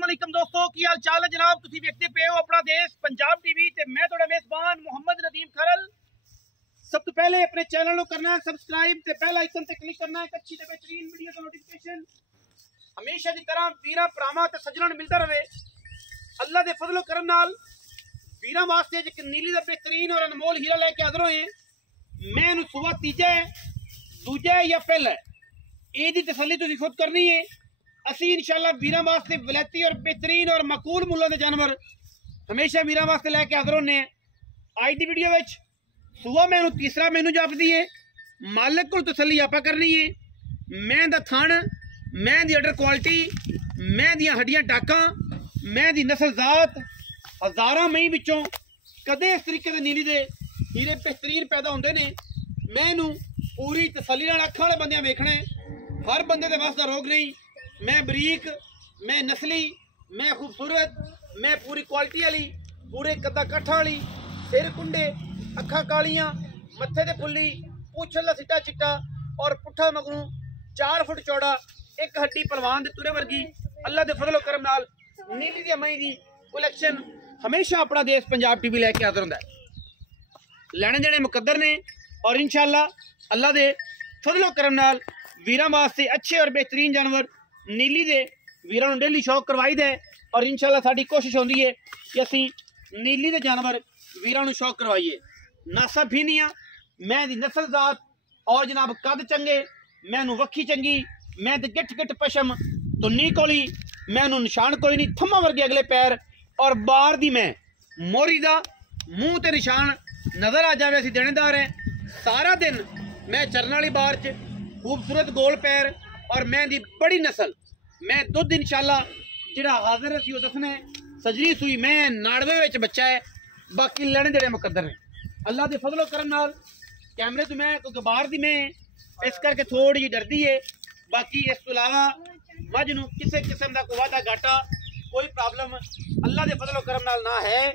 अस्सलाम वालेकुम दोस्तों, की हाल चाल है जनाब। तुसी देखते पे हो अपना देश पंजाब टीवी ते मैं थोड़ा मेजबान मोहम्मद नदीम खरल। सब तो पहले अपने चैनल को करना है सब्सक्राइब ते बेल आइकन ते क्लिक करना है। एक अच्छी ते बेहतरीन वीडियो का नोटिफिकेशन हमेशा की तरह वीरा भरावां ते सज्जणां नूं मिलता रहे। अल्लाह दे फजलो करम नाल वीरां वास्ते एक नीली दा बेहतरीन और अनमोल हीरा लेके हाज़र होए। मैं इहनूं सुबह तीजा है, दूजा है या पहला है, ਇਹਦੀ तसल्ली तुसीं खुद करनी है। असी इंशाअल्लाह वीरां वास्ते वलैती और बेहतरीन और मकूल मुल्लां दे जानवर हमेशा वीरां वास्ते लैके हाज़र होने। अज दी वीडियो विच सुबह मैनू तीसरा मेनू जापदी है। मालिक को तसल्ली आपा करनी है। मैं दा थण, मैं दी अडर क्वालिटी, मैं दियां हड्डियां टाकां, मैं दी नस्ल जात हज़ारां मई विचों कदे इस तरीके दे नीली दे हीरे बेहतरीन पैदा होंदे ने। मैनू पूरी तसल्ली नाल अखां वाले बंदे वेखणे। हर बंदे दे बस दा रोग नहीं। मैं बरीक, मैं नस्ली, मैं खूबसूरत, मैं पूरी क्वालिटी वाली, पूरे कद्दा कट्ठा वाली, सिर कुंडे, अखा कालियां, मत्थे ते फुल्ली, पूछ दा सिट्टा चिट्टा और पुट्ठा मगरू 4 फुट चौड़ा, एक हड्डी पलवान दे तुरे वर्गी। अल्लाह दे फजलो करम नाल नीली दी मई दी कलैक्शन हमेशा अपना देश पंजाब टीवी लैके हाज़र हुंदा है। लैने देने मुकद्दर ने और इंशाअल्लाह अल्लाह दे फजलो करम नाल वीरां वास्ते अच्छे और बेहतरीन जानवर नीली दे वीरां नूं डेली शौक करवाई दे। और इंशाअल्लाह साडी कोशिश होंदी है कि असीं नीली दे जानवर वीरां नूं शौक करवाइए। नासा फीनियां, मैं दी नस्ल जात और जनाब कद चंगे, मैनू वक्खी चंगी, मैं ते गिठ गिठ पशम तुन्नी कोली, मैनू निशान कोई नहीं, थम्मा वर्गे अगले पैर और बार दी मैं मोरी दा मूँह ते निशान नज़र आ जावे। असीं देनेदार हैं। सारा दिन मैं चरन वाली बार च खूबसूरत गोल पैर और मैं दी बड़ी नस्ल, मैं दुध इंशाअल्लाह जिहड़ा हाजिर असीं ओह दसना है। सजरी सुई मैं नाड़वे विच बच्चा है। बाकी लैने देने मुकद्दर है अल्लाह दे फजलो करम नाल। कैमरे तो मैं कोई गबार दी मैं इस करके थोड़ी जी डरदी है। बाकी इस तो अलावा मझ नूं किसी किस्म का कोई वादा घाटा कोई प्रॉब्लम अल्लाह दे फजलो करम नाल ना है,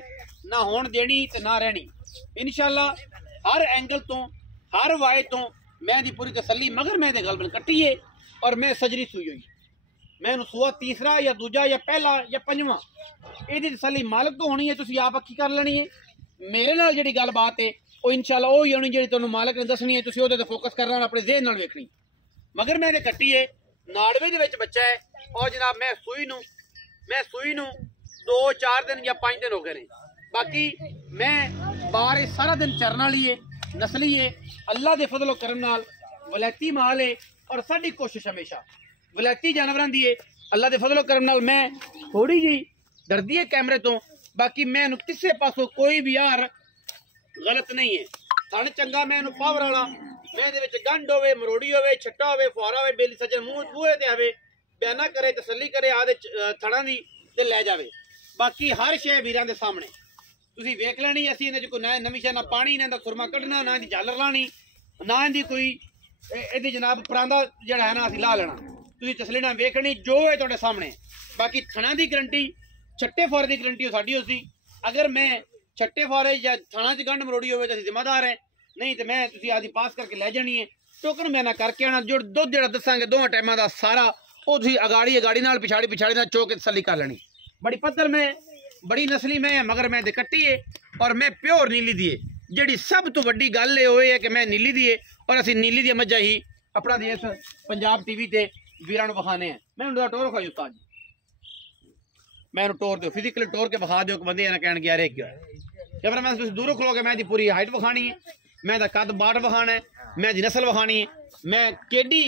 ना होण देनी ते ना रहनी। इंशाअल्लाह हर एंगल तो हर वाय तो मैं दी पूरी तसल्ली। मगर मैं दे गलबन कट्टी है और मैं सजरी सुई हुई। मैं सुआ तीसरा या दूजा या पहला या पंजवां, ਇਹਦੀ तसल्ली मालिक तो होनी है। तुसीं आप अखी कर लेनी है। मेरे नाल जिहड़ी गल बात है वो इंशाअल्लाह वही होनी जिहड़ी तुहानूं मालिक ने दसनी है। तुसीं ओहदे ते फोकस करना, अपने ज़हन नाल वेखनी। मगर मैं कट्टी है नाड़वे दे विच बच्चा है और जनाब मैं सूई नूं 2-4 दिन या 5 दिन हो गए ने। बाकी मैं बाहर सारा दिन चरन वाली है, नस्ली है। अल्लाह दे फजलो करम नाल वलैती माल है और साडी कोशिश हमेशा वलैती जानवरां दी है। अल्लाह दे फजलो करम नाल मैं थोड़ी जी डरदी है कैमरे तो। बाकी मैं किसी पासों कोई भी यार गलत नहीं है। थण चंगा, मैं पावर वाला, मैं दे विच गंढ होवे, मरोड़ी होवे, छट्टा होवे, फुहारा होवे, बेली सज्जन मूँह बूहे ते आवे, बयाना करे, तसल्ली करे आदे थणां दी ते लै जावे। बाकी हर शे वीरां दे सामने तुसीं वेख लैनी। असीं इहदे च कोई नवीं शे ना पानी, ना सुरमा कड्ढना, ना इहदी झालर लानी, ना इहदी कोई इहदी जनाब परांदा जिहड़ा है ना असीं ला लेना। तुसीं तसल्ली नाल वेखनी जो है तुहाडे सामने। बाकी थणा दी गारंटी, छट्टे फुहारे दी गारंटी साडी होसी। अगर मैं छट्टे फुहारे या थणा च गंढ मरोड़ी होवे तो असीं जिम्मेदार हैं, नहीं तो मैं तुसीं आदि पास करके लै जानी है। टोकन मैं ना करके आना जो दुध जिहड़ा दसांगे 2 टाइमां दा सारा वो तुसीं अगाड़ी नाल पिछाड़ी नाल चो के तसल्ली कर लेनी। बड़ी पत्थर मैं बड़ी नस्ली मैं मगर मैं कट्टी है और मैं प्योर नीली दी है। जिहड़ी सब तो वड्डी गल है कि मैं नीली दी है और असीं नीली दी मज्झां ही अपना देश पंजाब टीवी ते वीरां नूं विखाने हैं। मैं उन्होंने टोर विखाई उस्ताद जी, मैं टोर दो फिजिकली टोर के विखा दो। बंदे ना कहण गया रे क्या कैमरा मैन तुसीं दूरों खलो के मैं दी पूरी हाइट विखानी है, मैं दा कद बाट विखाना है, मैं दी नस्ल विखानी है, मैं केडी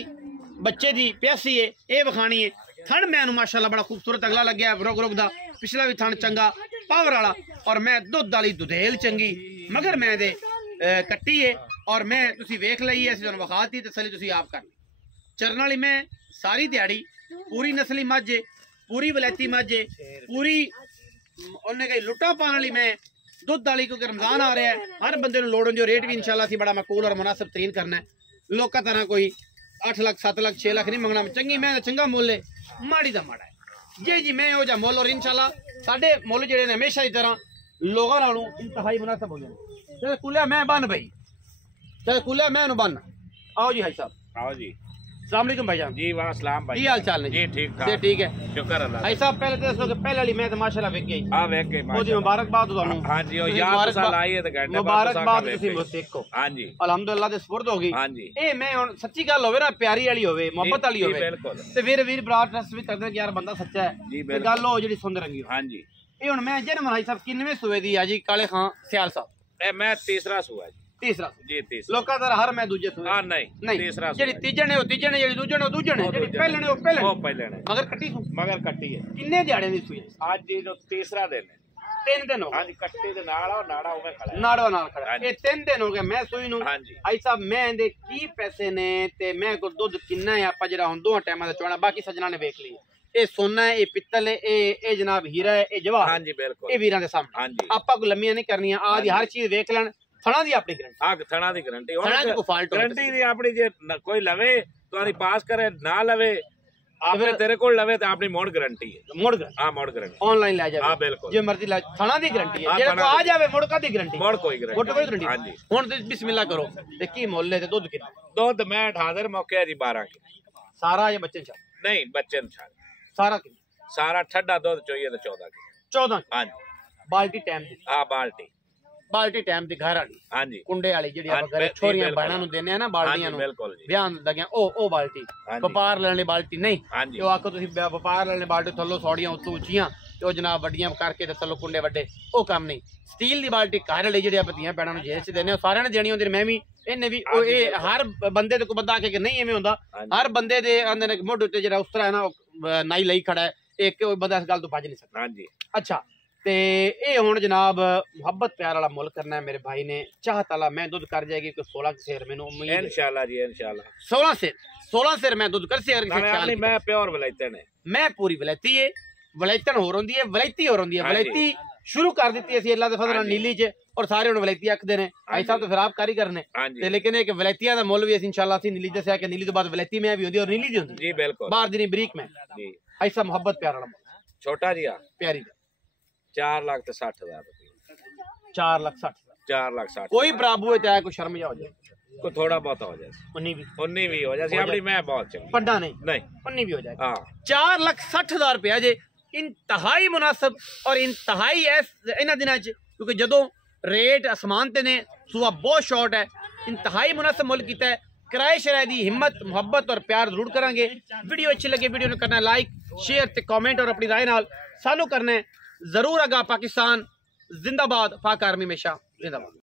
बच्चे दी प्यासी है ये विखानी है। थण मैनू माशाअल्लाह बड़ा खूबसूरत अगला लग्या, रुग दा पिछला भी थण चंगा पावर वाला और मैं दुध वाली दुधेल चंगी। मगर मैं दे कट्टी है और मैं तुसीं वेख लई है, असीं तुहानूं विखाती तसल्ली तुसीं आप कर। चरन वाली मैं सारी दिहाड़ी पूरी नस्ली मझ है, पूरी वलैती मझ है, पूरी उन्हें कहीं लुट्टा पाने वाली मैं दुध वाली। क्योंकि रमजान आ रहा है, हर बंदे नूं लोड़ जो रेट भी इंशाअल्लाह असीं बड़ा मकूल और मुनासिब तरीन करना है। लोकां तरह कोई 8 लाख 7 लाख 6 लाख नहीं मंगना। चंगी मैं चंगा मुल है, माड़ी दा माड़ा है जी मैं हो जा मुल। और इंशाअल्लाह साडे मुल जिहड़े ने हमेशा की तरह लोगों नालों इंतहाई मुनासिब हो जाए। चल कुलिया मैं बन भाई, चल कुलिया मैं बन। आओ जी हाई साहब, आओ जी। अस्सलाम वालेकुम भाईजान जी। वाह सलाम भाई, की हाल चाल है जी? ठीक ठाक, ठीक है। शुक्र अल्लाह भाई साहब पहले तो दसो कि पहले वाली मैं तो माशाल्लाह वेख गई आ वेख के ओदी मुबारकबाद ਤੁਹਾਨੂੰ। हां जी, और यार साल आई है तो घंटे मुबारकबाद ਤੁਸੀਂ ਮੁਸਿੱਕੋ। हां जी, अल्हम्दुलिल्लाह ਦੇ ਸਪੁਰਦ ਹੋ ਗਈ। हां जी। ਇਹ ਮੈਂ ਹੁਣ ਸੱਚੀ ਗੱਲ ਹੋਵੇ ਨਾ, ਪਿਆਰੀ ਵਾਲੀ ਹੋਵੇ, ਮੁਹੱਬਤ ਵਾਲੀ ਹੋਵੇ ਤੇ ਵੀਰ ਭਰਾ ਟਰਸਟ ਵੀ ਕਰਦੇ ਕਿ ਯਾਰ ਬੰਦਾ ਸੱਚਾ ਹੈ ਤੇ ਗੱਲ ਹੋ ਜਿਹੜੀ ਸੁੰਦਰ ਰੰਗੀ। हां जी। ਇਹ ਹੁਣ ਮੈਂ ਜਨਮ ਭਾਈ ਸਾਹਿਬ ਕਿੰਨਵੇਂ ਸੂਏ ਦੀ ਆ ਜੀ? ਕਾਲੇ ਖਾਂ ਸਿਆਲ ਸਾਹਿਬ। ए मैं तीसरा सुआ जी। तीसरा जी तीसरा। लोका दा हर मैं दूजे सुए। हां नहीं तीसरा जेडी तीजण है ओ तीजण है, जेडी दूजण है ओ दूजण है, जेडी पहले ने ओ पहले ओ पहले ने मगर कट्टी सु मगर कट्टी है। किन्ने दिहाड़े दी सुई? आज जी जो तीसरा दिन है। 3 दिन हो हां जी, कट्टी दे नाल और नाड़ा उमे खड़ा है। नाड़वा नाल खड़ा ये 3 दिन हो गए मैं सुई नु। हां जी। आई साहब मैं दे की पैसे ने ते मैं को दूध किन्ना है आपा जरा हुन दो टाइम दा चोना, बाकी सजना ने देख ली। ये सोना है, ये पित्तल है, ये जनाब हीरा है, ये जवाहर। हां जी बिल्कुल, ये वीरां दे सामने। हां जी। आपा को लम्मियां नहीं करनियां, आदि हर चीज देख लेन। थणा दी अपनी गारंटी, हां थणा दी गारंटी, थणा दी को फाल्ट गारंटी दी अपनी जे कोई लवे तो आनी पास करे, ना लवे आपने तेरे को लवे तो अपनी मोड़ गारंटी है। मोड़ गारंटी? हां मोड़ गारंटी, ऑनलाइन ले जावे। हां बिल्कुल, जे मर्जी ला थणा दी गारंटी है। हाँ, जेड़ा को थणा आ जावे मोड़ का दी गारंटी, मोड़ कोई गारंटी, मोड़ कोई गारंटी। हां जी। हुन ते बिस्मिल्लाह करो ते की मोल ले ते दूध कितना? दूध मैं हाजिर मौके जी 12 की सारा ये बच्चे छा नहीं बच्चे न छाड़ सारा कितना? सारा ठंडा दूध चाहिए तो 14 की। 14 हां जी। बाल्टी टाइम दी, हां बाल्टी टाइम दी घर वाली। हां जी। कुंडे वाली जेडी हाँ, आप घरे छोरियां बिल्कुल। बहना नु देने हैं ना बाल्टियां नु, बिल्कुल जी। ब्याह लगे ओ बाल्टी। हाँ जी। व्यापार लेने बाल्टी नहीं। हां जी। जो आखो तुसी व्यापार लेने बाल्टी थल्लो सौड़ियां उतों ऊंचियां ते जनाब वड्डियां करके ते थल्लो कुंडे वड्डे, ओ काम नहीं। स्टील दी बाल्टी घर वाली जेडी आप धीयां भैणां नु जेल च देने, सारे ने देनी होंदी। मैं भी इन्ने भी ओ ए हर बंदे ते को बंदा आके कि नहीं एवें होंदा, हर बंदे दे आंदे ने मोढे ते जेड़ा उस तरह है ना नाई लई खड़ा है, एक बंदा इस गल तो भज नहीं सकदा। हां जी। अच्छा ते ये हुण जनाब मुहब्बत प्यार वाला मुल करना है मेरे भाई ने, चाहत वाला मैं दुध कर जाएगी कोई 16 सेर, मैनू उम्मीद है इंशाल्लाह जी इंशाल्लाह 16 सेर मैं दुध कर सेर नहीं मैं प्योर वलायते ने, मैं पूरी वलैती है। वलैतन हो रही है, वलैती हो रही है। वलैती शुरू कर दी असी अल्लाह दे फजल नाल नीली च, और सारे हुण वलैती आखदे ने। भाई साहब तो फिर आप कारीगर ने ते, लेकिन एक वलैतियां दा मुल भी असी इंशाल्लाह असी नीली दस्या कि नीली तो बाद वलैती में भी होंदी और नीली दी होंदी जी बिल्कुल, बाहर दी नहीं बरीक में जी। ऐसा मुहब्बत प्यार वाला छोटा जी प्यारी 4,60,000 रुपए। 4,60,000 4,60,000 कोई बराबू है चाहे कोई शर्म जा हो जाए, को थोड़ा बहुत हो जाए, 19 भी हो जाए अपनी मैं बहुत चंगी पढ़ना नहीं नहीं 19 भी हो जाए। हां 4,60,000 रुपया जे इंतहाई मुनासिब और इंतहाई इन्हां दिनां च, क्योंकि जदों रेट आसमान ते ने सूआ बहुत शॉर्ट है, इंतहाई मुनासिब मुल कीता है। किराए शराए दी हिम्मत मुहब्बत और प्यार जरूर करांगे। वीडियो अच्छी लगे वीडियो ने करना लाइक शेयर ते कमेंट और अपनी राय नाल सानू करना है जरूर। अगा पाकिस्तान जिंदाबाद, पाक आर्मी हमेशा जिंदाबाद।